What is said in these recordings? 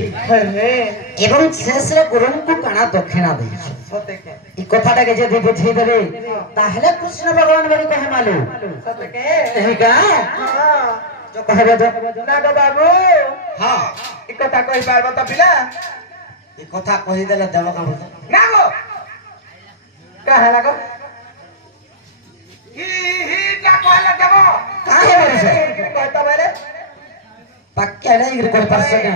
ଦେଇଛି ଏବଂ ଶେଷରେ ଗୁରୁଙ୍କୁ କାଣା ଦକ୍ଷିଣା ଦେଇଛି ଏ କଥାଟାକେ ଯଦି ବୁଝେଇ ଦେବେ ତାହେଲେ କୃଷ୍ଣ ଭଗବାନ ବୋଲି କହେ ମାଲୁ ଏଇଟା जो कहबो जो नागो बाबू हां ई कथा कहि पारबो त पिला ई कथा कहि देले देव का नागो काहे नागो ही जा कहले देव काहे बोले कहता बेले पक्का नहीं कोई परसे के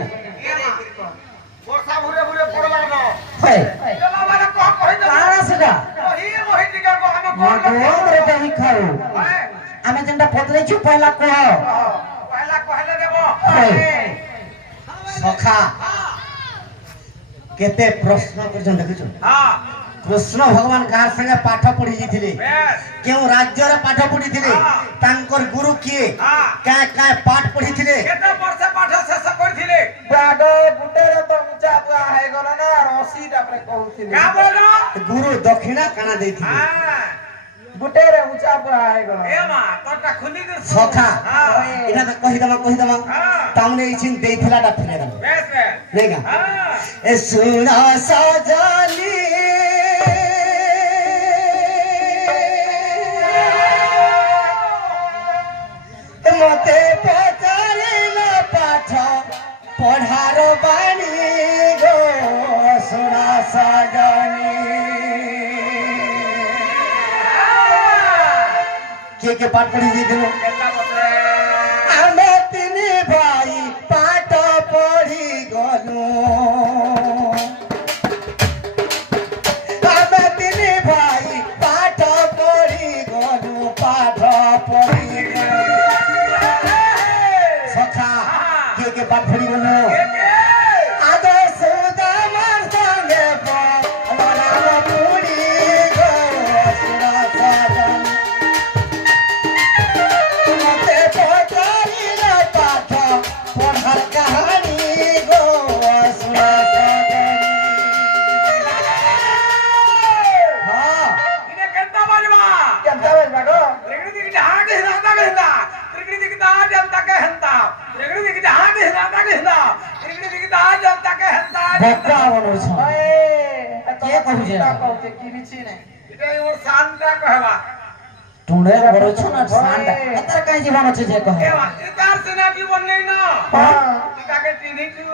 वर्षा भुरे भुरे पड़ला न है चलो वाला कहि दे काना सेटा ही टिका को हम कोन रे दही खाऊ आमे जेंटा पतले छु पहला कहले देबो सखा केते प्रश्न करजन देखिछु हां कृष्ण भगवान कहार संगे पाठ पढि जिथिले केउ राज्य रे पाठ पढिथिले तांकर गुरु किए काय काय पाठ पढिथिले केते वर्ष पाठ शेष करथिले बागो गुटे रे तो ऊंचा बुआ है गला ना 80 टा पे कहउथिले का बोलो गुरु दक्षिणा काना देथिले हां गुटे रे ऊंचा बुआ है गला ए मा तोटा खुली दे सखा इना त कहि दमा तामने इछिन देथिलाटा फिले दम बेस बे नेगा हां ए सुना सजनी मते पचारिला पाठ पढ़ार बाणी गो सुना सजनी के पाठ पढ़ी दिलो आमे तीन भाई पाठ पढ़ी गलो आमे तीन भाई पाठ पढ़ी गलो पाठ पढ़ी सखा के पाठ पढ़ी गलो आदो सुदामर संगे बलराम पुरी गो सुना सजनी मते पचारिला पाठ पढ़ार कहानी गो सुना सजनी हां इने केंता बजवा गो रेगड़ी दिख जहां के हिलाता कहता रेगड़ी दिख दा जनता के हंता रेगड़ी दिख जहां के हिलाता कहता रेगड़ी दिख दा जनता के हंता बक्का बोलो छ ए के कहू जे कहते की बिछि नै इटा और शांता कहबा टुंडे बरो छ ना शांता अतर काई जीवन छ जे कहे ए इतार सेना की बनले न हां टिका के टीनी तू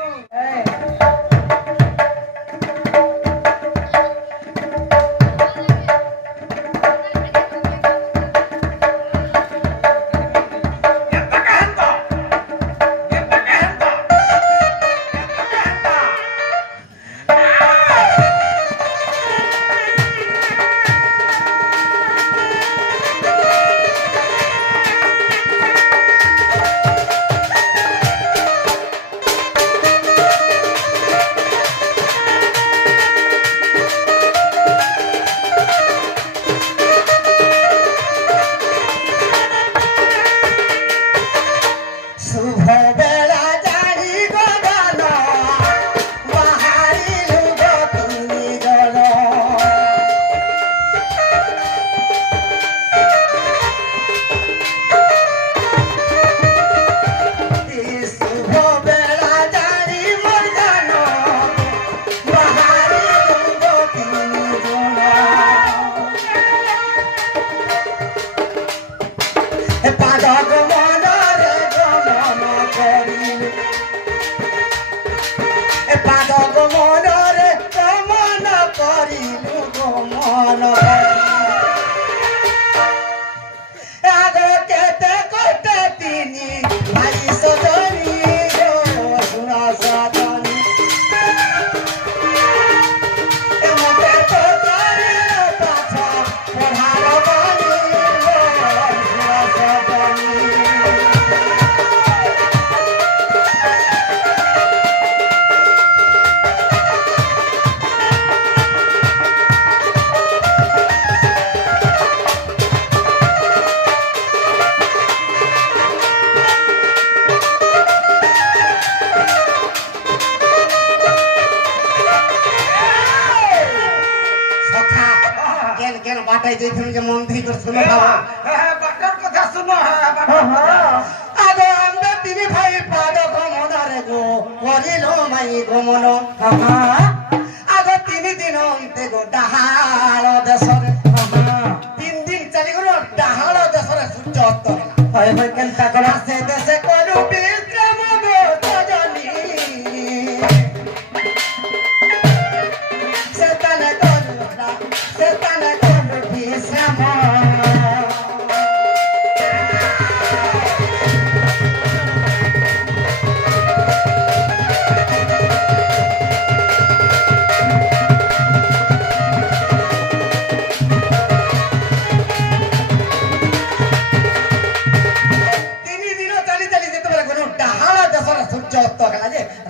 बाटे जेथन के मन थी तो सुनो बाबा बाटर कथा सुनो आगे अंदर तीन भाई पादो को मोना रे गो করিল মাই গমন আগ 3 দিন অন্তে গো ডাহাল দেশরে 3 দিন চালি গল ডাহাল দেশরে সূর্য অস্ত হয় হয় কেনটা কলা সে দেশে করু বিশ্রাম গো সজনী সেতানে করু বিশ্রাম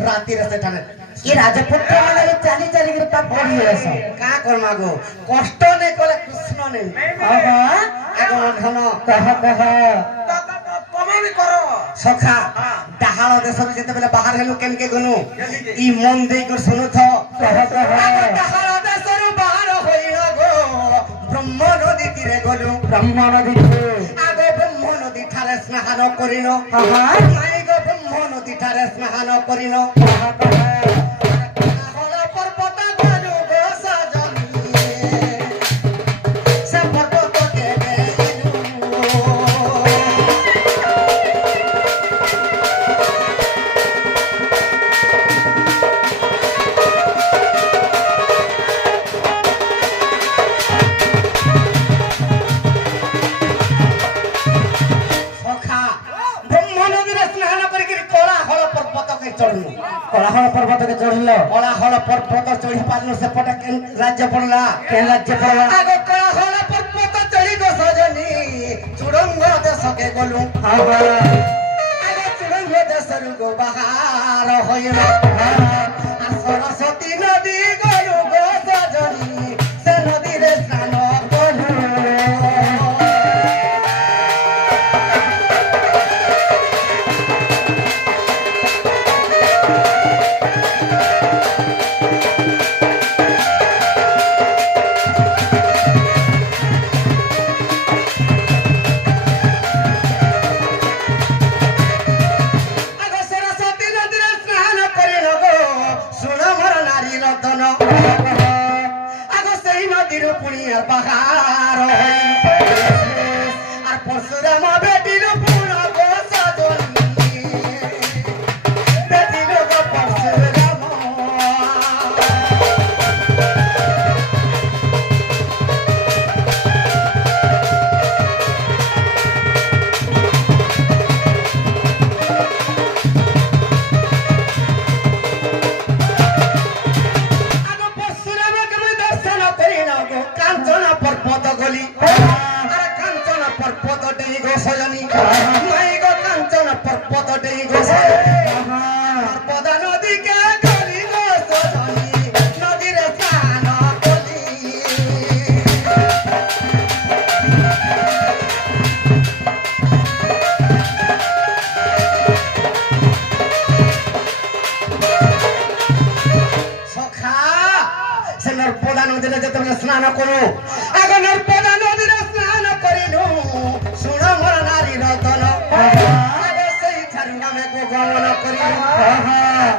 রাতিরে সেখানে কি রাজপুত্র মানে চালি চালি করে তা পড়ি আছে কা করমা গো কষ্ট নেই কলে কৃষ্ণ নেই বাবা আগো ধন কহ কহ কমানি করো সখা ডাহাল দেশরে যেতে বেলা বাহার হেলু কেনকে গনু ই মন দেই কর শুনো থ কহ কহ ডাহাল দেশরে বাহার হইল গো ব্রহ্ম নদী তীরে গলু ব্রহ্ম নদী আগে ব্রহ্ম নদী ঠারে স্নান করিল মাই গো ব্রহ্ম নদী ঠারে স্নান করিল কলাহল পর্বতকে চড়িল কলাহল পর্বত চড়ি পারল সেপটে রাজ্য পড়লা কেন রাজ্য পড়লা আগে কলাহল পর্বত চড়ি গো সজনী চুড়ঙ্গ দেশকে গলু আগে চুড়ঙ্গ দেশর গো বাহার হইল আর সরস্বতী নদী গলু গো সজনী সে নদীরে স্নান গলু বাহার আর পরশুরাম বেটিল পুন গো সজনী বেটিল গো পরশুরাম কাঞ্চনা পর্বত গলি আর কাঞ্চনা পর্বত ডেই গো সজনী মাই গো কাঞ্চনা পর্বত ডেই গো পর্বত নদীকে গলি গো সজনী নদীরে স্নান কলি সখা সে নর্মদা নদীরে যেতেবেলে স্নান করু আগে নর্মদা নদীরে স্নান করিলু শুণ মোর নারী রতন আগে সেই ঠারু আমি গো গমন করিলু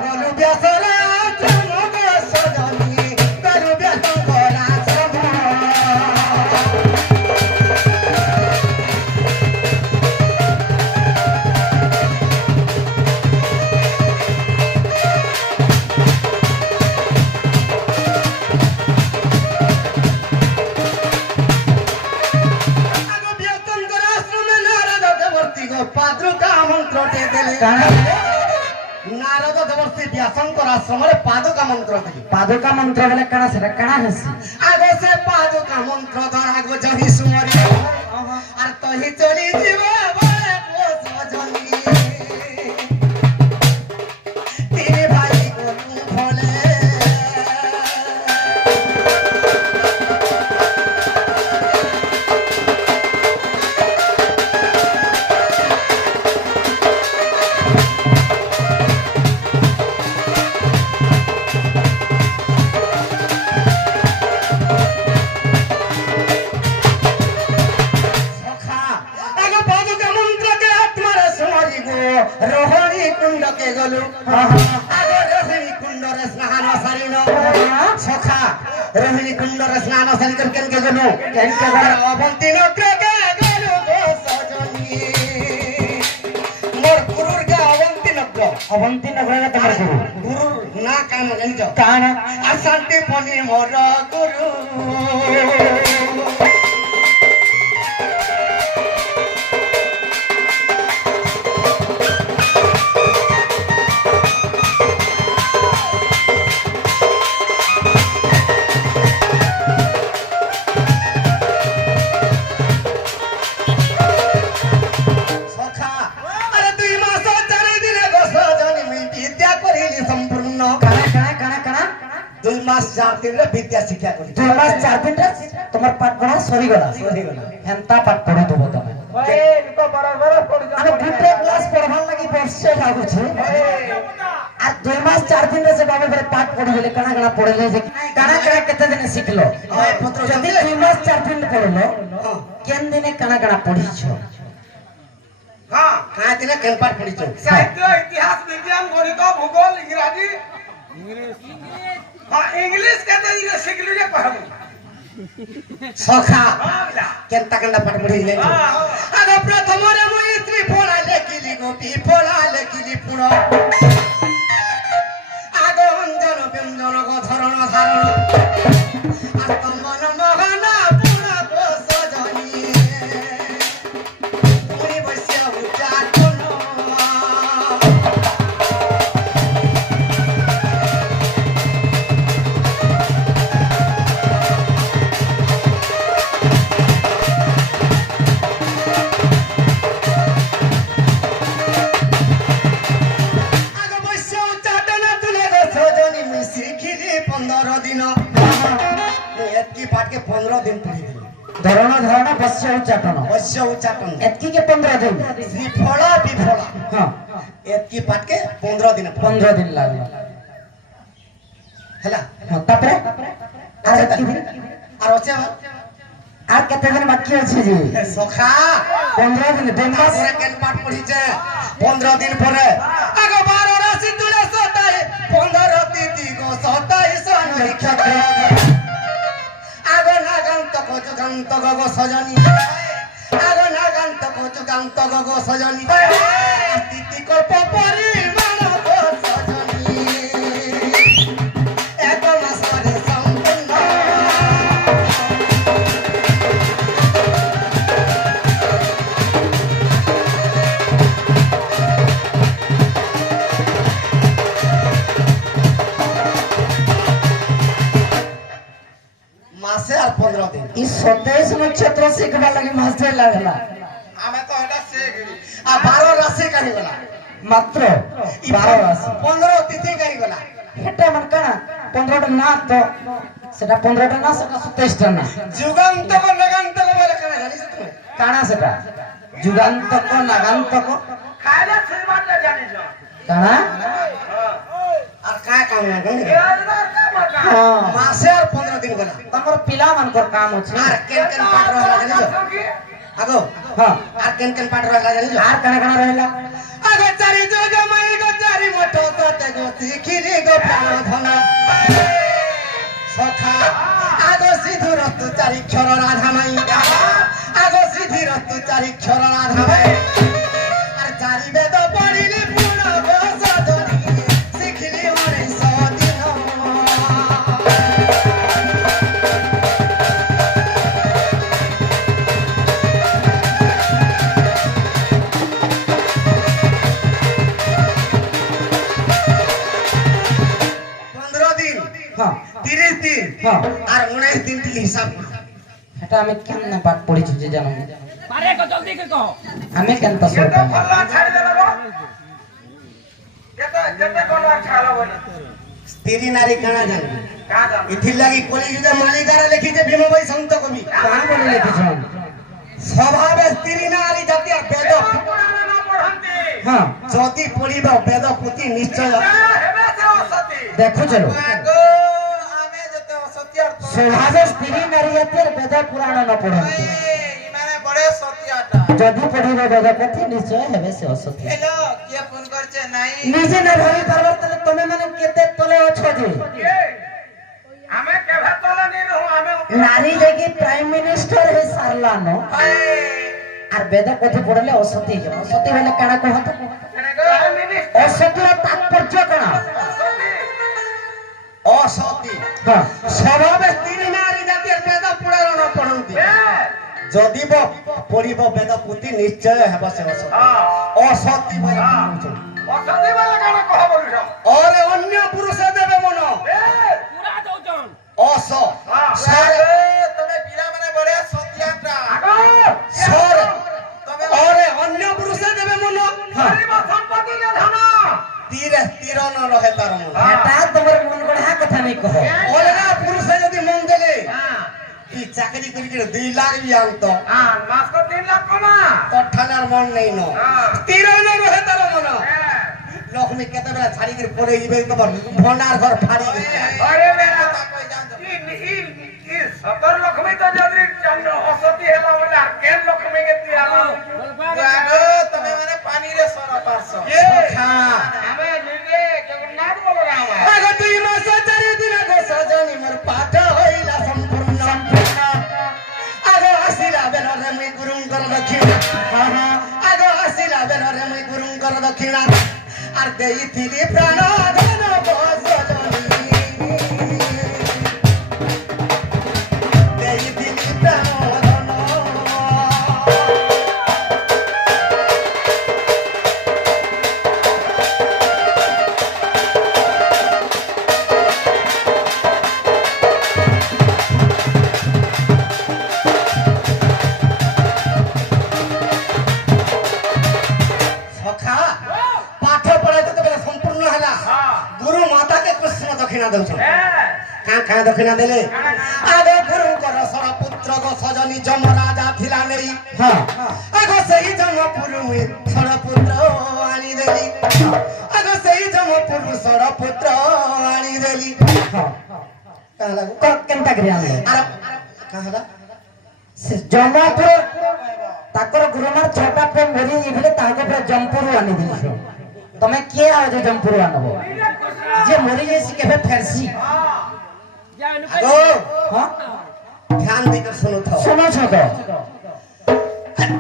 গলু ব্যাসরা আশ্রম গো সজনী গলু ব্যাসঙ্কর আশ্রম पादुका मंत्र नारद देवर्षि व्यासंकर आश्रम पादुका मंत्र पादुका मंत्र बोले कणा से कणा हसी आगे से पादुका मंत्र द्वारा गो जहि सुमरि आर तहि चली जीवा बोले को सजनी तेरे भाई को तू भोले रोहिणी कुंडर स्नान सारी कर केन के गनो अवंती नग्र के गनो गो सजनी मोर गुरुर के अवंती नग्र का तमर गुरु ना कान जानि जो कान अशांति पनी मोर गुरु विद्या शिक्षा करी 2 मास 4 दिन तुम्हार पाठ पढ़ा सरी गला हेंता पाठ पढ़ी देबो तमे ए इको बराबर पढ़ जा अरे गुटे क्लास पढ़वान लगी वर्षे लागु छे आ 2 मास 4 दिन से बाबा बरे पाठ पढ़ी गेले कणा पढ़ले जे कणा केते दिन सिखलो जदी 2 मास 4 दिन पढ़लो केन दिने कणा पढ़ी छो हां कहा दिने केन पाठ पढ़ी छो साहित्य इतिहास विज्ञान गणित भूगोल इंग्रजी हां इंग्लिश कहते हैं सीख लीजिए पढ़ो सखा केनता कंडा पाठ पढ़ी ले आगो प्रथम रे मुई स्त्री फोड़ा लेकिली गोपी फोड़ा लेकिली पुण आगो अंजन व्यंजन गो धरण धारण आत्मन मोहन पुण को सजनी मुई बस्य उच्चाटन के 15 दिन पढ़ी धरण बस्य उच्चाटन एतकी के 15 दिन श्रीफला विफला हां एतकी पाठ के 15 दिन लागला हला हां तापरे आर एतकी दिन आर ओचे आर केते दिन बाकी अछि जी सखा 15 दिन मास पूरा केन पाठ पढ़ी छे 15 दिन परे आगो 12 राशि तुले 27 15 तिथि को 27 नक्षत्र आगो नागांत को जुगांत गो सजनी आगो नागांत को जुगांत गो सजनी तिथि को परिमाण को सजनी एक मासरे संपूर्ण मासे और 15 दिन ई 27 नक्षत्र सिखबा लगी मास्टर लागला हमें तो हटा से आ 12 राशि कहि गला मात्र 12 राशि 15 तिथि कहि गला हेटा मन कणा 15 टा ना तो सेटा 15 टा ना सेटा 27 टा ना जुगांत को नगांत को बोले कना जानिस तुम काना सेटा जुगांत को नागांत को खाइले श्रीमान ले जाने जो काना और का काम ना गंगे हां मासे और 15 दिन गला तमर पिला मन को काम अछि आर केन केन पाठ रहला जानिस आगो हां आर केन केन पाठ रहला जानिस आर कना रहला आगो चारि जोग मई गो चारि मोटो तते गो सिखिली गो प्राण धन सखा आगो सिधु रतु चारि क्षर राधा मई आगो सिधि रतु चारि क्षर राधा मई आर चारि वेद पढ़िली पूर्ण गो सजनी सिखिली हरे सदिन हां 30 दिन हां और 19 दिन के हिसाब हेटा हमें केन ना पाठ पढ़ी जे जानो मारे को जल्दी के कहो हमें केन तो ये तो फल्ला छाड़ दे लगो ये तो जते कोला छाला बनी तेरी नारी काना जान का जान इथि लागि कोली जुदा मालिकार लिखि जे भीम भाई संत कवि कान बोले लिखि छन स्वभाव तेरी नारी जाति वेद पुराण ना पढ़ंती हां ज्योति पढ़िबा वेद पुति निश्चय हेबे से औसती देखो चलो आगो आमे जते औसती और स्वभाव स्त्री नारी जाति वेद पुराण न पढ़ंती इमाने बड़े सत्याटा जदि पढ़िबा वेद पुति निश्चय हेबे से असती हेलो के फोन करछे नाही निजे न भाई परिवर्तन तमे माने केते तले अछो जे हमें केभे तले আর বেদ কথি পড়লে অসতী যাব অসতী বলে কানা কহত অসতীর তাৎপর্য কোন অসতী হ্যাঁ স্বভাবে স্ত্রী নারী জাতির বেদ পুরাণ ন পড়ন্তি যদি পড়িব বেদ পুতি নিশ্চয় হেব সে অসতী অসতী বলে কହୁଛନ୍ତି অসতি বলে কেন কহ বলুছ অরে অন্য পুরুষ দেবে মন পুরা দউছন অস সরে তুমি পিলা মানে বড়ে সত্যাগ্রা সরে অরে অন্য পুরুষ দেবে মন গরিব সম্পত্তি নে ধন তীর ন রহে তার মন এটা তোমার মন গড়া কথা নাই কহ অলগা পুরুষ যদি মন দেলে কি চাকরি করি 2 লাখ বি আনত মাস কো 3 লাখ কোনা তোর ঠানার মন নেই ন তীর ন রহে তার মন লক্ষ্মী কেতে বেলা ছাড়ি করে পড়ে যাবে তোমার ভন্ডার ঘর ফাড়ি আরে বেটা কই জানো ই সতর লক্ষ্মী তো যদি চন্দ্র অসতি হেলা বলে আর কেন লক্ষ্মী কে দিয়ালো জাগো তুমি মানে পানি রে সরা পারছো হ্যাঁ আমি নিজে জগন্নাথ বলরাম আগে 2 মাস 4 দিন গো সজনি মোর পাঠ হইলা সম্পূর্ণ আগে আসিলা বেনরে মুই গুরুঙ্কর দক্ষিণা আগে আসিলা বেনরে মুই গুরুঙ্কর দক্ষিণা আর দেইଥିଲି প্রাণ ধন বসজনি দেইଥିଲି প্রাণ ধন সখা পাঠ পড়া যেতবেলে সম্পূর্ণ হেলা গুরু মাতাকে কৃষ্ণ দক্ষিণা দেউছ কাঁ দক্ষিণা দেলে আগে গুরুঙ্কর সরপুত্র গো সজনি যমরাজা থিলা নেই হ্যাঁ আগে সেই যমপুর মুই সরপুত্র আনি দেলি আগে সেই যমপুর সরপুত্র আনি দেলি কাঁ লাগো কেনটা করে আনলো আর কাঁ হলা সে জমাপুর তাকর গুরুমার ছটা পে মরি ইবলে তাকে পে জমপুর আনি দিছে তুমি কে আও যে জমপুর আনব যে মরি যাইছি কেবে ফেরছি আগো হ্যাঁ ধ্যান দিকে শুনো থাও শুনো ছোট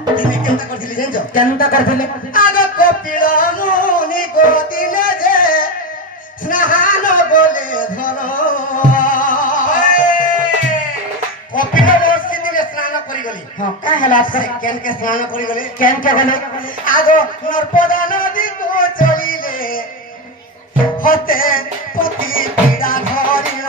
তুমি কেনটা করছিলি জানছো কেনটা করছিলে আগে কপিল মুনি গতিলে যে স্নান বলে ধন কপিল মসজিদে স্নান করি গলি হ্যাঁ কা হেলা সে কেনকে স্নান করি গলি কেন কে গলে আগো নর্মদা নদী কো চলিলে হতে পতি পীড়া ধরিল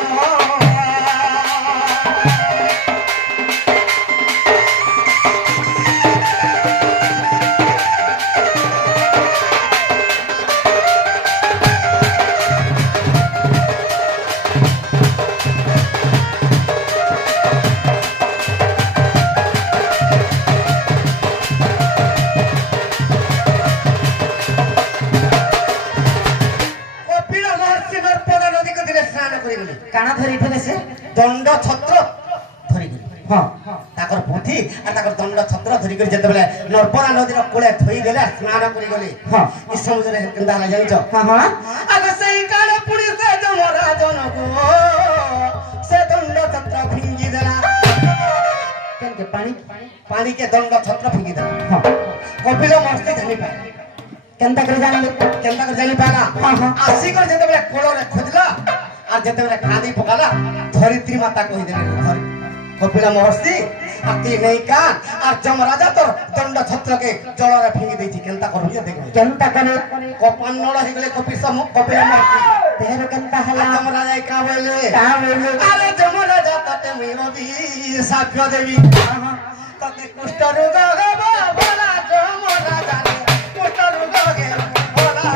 কপিল মহর্ষি নর্মদা নদী কো দিলে স্নান করি গলি কানা ধরি ফেলে সে দণ্ড ছত্র ধরি গলি হ্যাঁ তাকর পুঁথি আর তাকর দণ্ড ছত্র ধরি করে যেতেবেলে নর্মদা নদীর কূলে থই দেলে স্নান করি গলি হ্যাঁ এই সমুদ্রে কেনতা হলা জানিছ হ্যাঁ হ্যাঁ আগে সেই কালে পুরি সে যমরাজন গো সে দণ্ড ছত্র ফিঙ্গি দেলা কেন কে পানি পানিকে দণ্ড ছত্র ফিঙ্গি দেলা হ্যাঁ কপিল মহর্ষি জানি পায় কেনটা করে জানলে কেনতা করে জানি পায় না আসি করে যেতেবেলে কোଳରେ খোঁজলা আর যেতেবেলে কাঁদি পকালা ধরিত্রী মাতা কই দেলে ধরি কপিল মহর্ষি আতি নেই কান আর যমরাজা তোর দণ্ড ছত্রকে জলরে ফিঙ্গি দেইছি কেনতা করবি দেখবি কেনটা করে কপান নড় হয়ে গেলে কপিল মহর্ষি দেহের কেনটা হেলা যমরাজা কা বলে কা বলে আরে যমরাজা তাতে মিবি সাক্ষ্য দেবী তাতে কুষ্ঠ রোগ হব বলা যমরাজা কুষ্ঠ রোগ গে বলা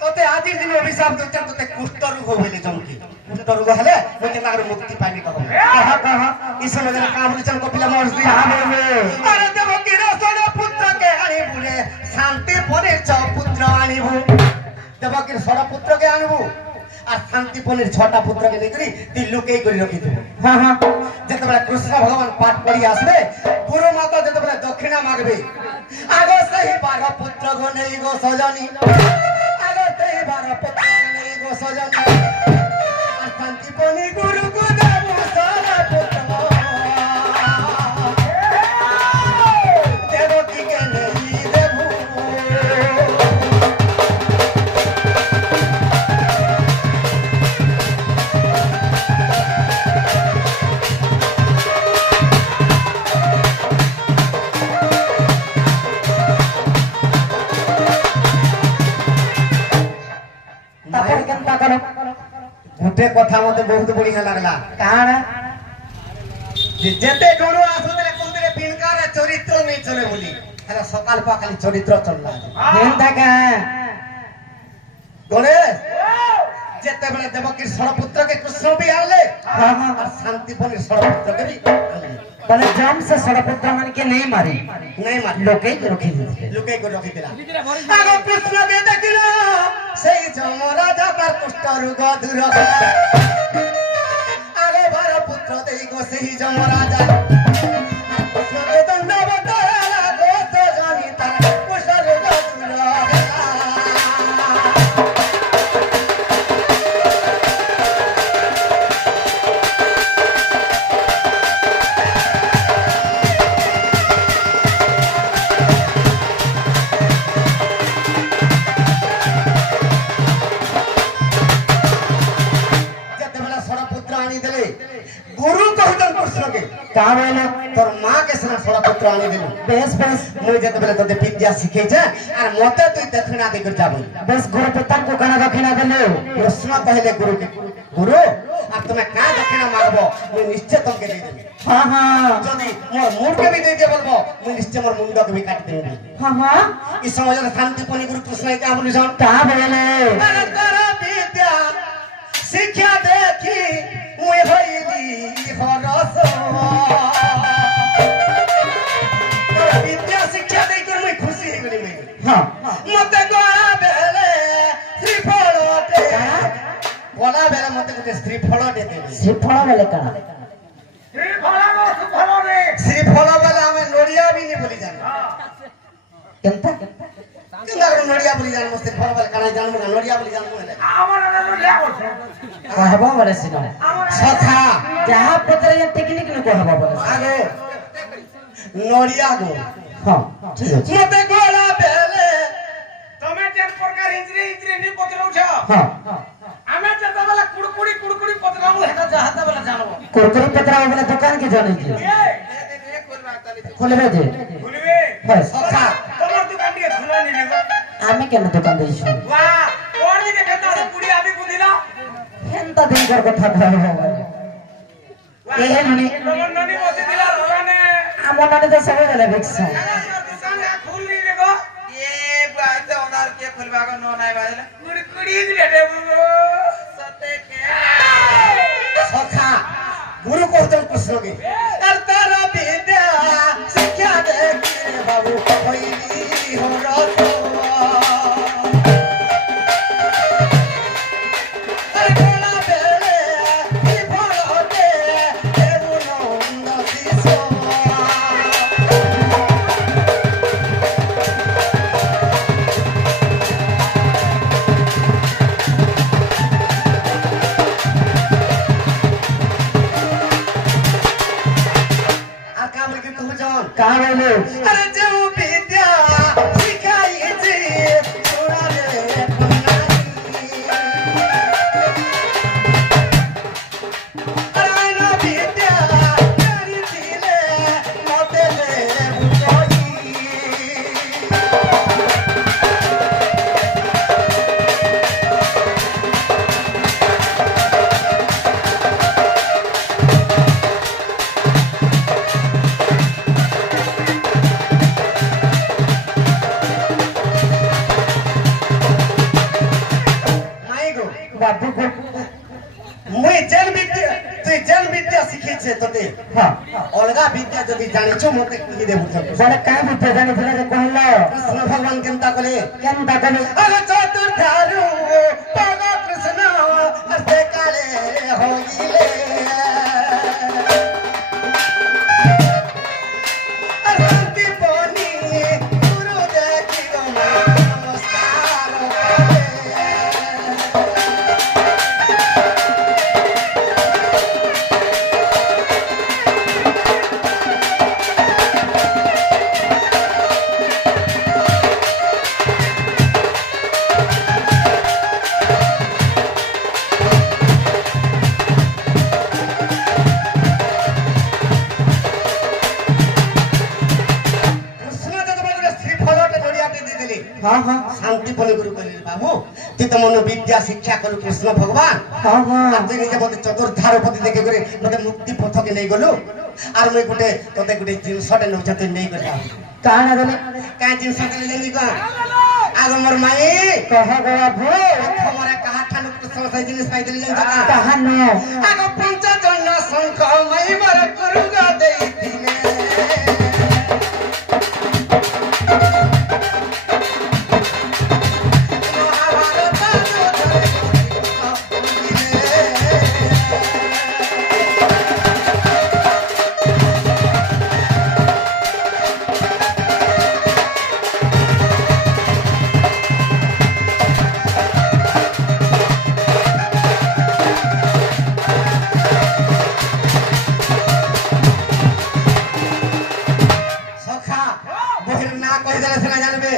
তোতে আজির দিন অভিশাপ দিচ্ছেন তোতে কুষ্ঠ রোগ হইলে জমকি কুষ্ঠ রোগ হলে তোতে নাগর মুক্তি পাইনি কহ কাহা কাহা ঈশ্বর যেন কাম বলেছেন কপিল মহর্ষি আরে দেবকীর সর পুত্রকে আনিবু রে শান্তি পরে চ পুত্র আনিবু দেবকীর সর পুত্রকে আনিবু আর শান্তিপনির 6টা পুত্রকে নেই তুই লুকেই করে রখিথিব হ্যাঁ হ্যাঁ যেতবেলে কৃষ্ণ ভগবান পাঠ পড়ি আসবে গুরু মাতা যেতবেলে দক্ষিণা মাগবে আগ সেই 12 পুত্র গো নেই গো সজনী আগ সেই 12 পুত্র নেই গো সজনী আর শান্তিপনি গুরু গো দেব সারা পুত্র দেবকী কে নেই দেবু তারপরে কেমন করো গোটে কথা মতে বহুত বড়িয়া লাগলা কারণ যে যেতে গুরু আসুদরে কুন্দরে পিনকারে চরিত্র নেই চলে বলি হেলা সকাল পাকালি চরিত্র চললা কেন টাকা গণেশ যেতেবেলে দেবকীর ষড়পুত্রকে কৃষ্ণ বি আনলে হ্যাঁ হ্যাঁ আর শান্তিপনির ষড়পুত্রকে বি আনলে বলে জম সে ষড়পুত্র মানকে নেই মারি নাই মার লোকেই রখি দিতে লুকে করে রাখি দিলা আগ কৃষ্ণকে দেখিল সেই যমরাজা তার কুষ্ঠ রোগ দূর কলা আগে 12 পুত্র দেই গো সেই যমরাজা কৃষ্ণকে দণ্ডবত হেলা গো সজনী তার কুষ্ঠ রোগ দূর কলা যেতেবেলা ষড়পুত্র আনি দেলে গুরু কহিলেন কৃষ্ণকে কা বলে তোর মা কে সিনা ষড়পুত্র আনি দিল বেশ বেশ মুই যেতেবেলে তোতে বিদ্যা শিখেছে আর মতে তুই দক্ষিণা দিকে যাবি বেশ গুরু পিতাଙ୍କୁ কেন দক্ষিণা দেলে কৃষ্ণ কহিলে গুরুকে গুরু আর তুমি কা দক্ষিণা মাগবো মুই নিশ্চয় তোমাকে দিয়ে দেবি হ্যাঁ হ্যাঁ যদি মোর মুন্ডকে বি দিয়ে দিয়ে বলবো মুই নিশ্চয় মোর মুন্ডকে বি কাটি দেবি হ্যাঁ হ্যাঁ এই সমাজের শান্তিপনি গুরু কৃষ্ণ কা বলিছন কা বলে আরে তোর বিদ্যা শিক্ষা দেখি মুই হইলি হরস তোর বিদ্যা শিক্ষা দেখি মুই খুশি হই গলি মুই হ্যাঁ মতে গড়া বেলে শ্রীফলতে গলা বেলে মতে গোটে শ্রীফলতে দেবে শ্রীফল বলে কানা শ্রীফল বেলে আমি নড়িয়া বি নি বলি জানি কেনতা কেনতা নড়িয়া বলি জানবো শ্রীফল বেলে কানা জানবো না নড়িয়া বলি জানবো না কহব বলে সিনো সখা যাহা পত্রে যে টেকনিক নে কহব বলে আগে নড়িয়া গো হ্যাঁ ঠিক আছে মতে গলা বেলে તમે જેમ પ્રકાર ઇંજરી ઇંજરી ની પતરાઉ છો হ্যাঁ અમે જતા બેલા કુડકુડી પતરાઉ હેતા જહાતા બેલા જાણવો কুরকুরি পত্রা বলে দোকান কি জানে কি খুলবে যে ભૂલવે হ্যাঁ সখা તમાર દુકાન ટીકે ખુલો ની લેગો আমি কেন দোকান দিয়েছি વાહ કોણ ની દેખાતા છે પુડી આવી ગુંદીલા হেনতা দিনকার কথা কহব বলে এ নুনি তোমার ননি বসে দিলা ভগবানে আমার নানি তো সবাই বলে দেখছ દુકાન ખુલ ની લેગો એ બાત ઓનાર કે ખુલવાગો નો નાઈ બાજલા કુડકુડી લેટે બુગો સતે કે সখা গুরু কহিলেন কৃষ্ণকে আর তার বিদ্যা শিক্ষা দেখি রে বাবু হইলি হরস আর গলা বেলে শ্রীফলতে দেবু নন্দ শিষ্য আর কামরে কি কহুছন কা বলে আরে যে বিদ্যা শিখাইছি সোনারে কন্যানি আর আইনা বিদ্যা করিছিলে মতে বুঝই নাই গো বাবু মুই জেন বিদ্যা তুই জেন বিদ্যা শিখেছে তোতে হ্যাঁ অলগা বিদ্যা যদি জানিছো মতে কি দেবু বলে কাই বুঝে জানি ফেলে যে কহিল কৃষ্ণ ভগবান কেনতা কলে কেন তা কলে আরে চতুর্ধারু পাগ কৃষ্ণ হ্যাঁ শান্তি বলে গুরু কহিলেন বাবু তুই তো মনে বিদ্যা শিক্ষা করু কৃষ্ণ ভগবান হ্যাঁ আর হ্যাঁ তুই নিজে মতে চতুর্ধারপতি দেখে করে মতে মুক্তি পথকে নেই গলু আর মুই গোটে তোতে গোটে জিনিসটে নৌছা তুই নেই গলি কাଣା দেলে কাই জিনিস দেলি জানি কো আগ মোর মাই কহ গো বাবু তোমার কাহা ঠানু কৃষ্ণ সেই জিনিস পাই দেলি জানি কা কাহা ন আগ পঞ্চজন্য শঙ্খ মাই মর গুরুগা দেই দিলে সখা বহির না কই দিলে সেনা জানবে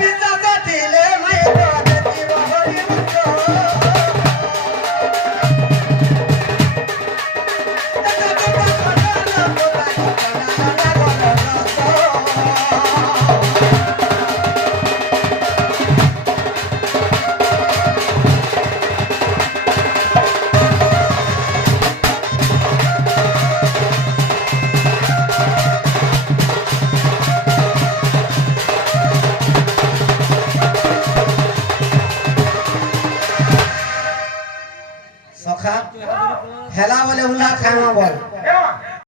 বিশ্বাস দিলে মাই দেতি বহরি মুতো সখা হেলা বলে উল্লা খানা বল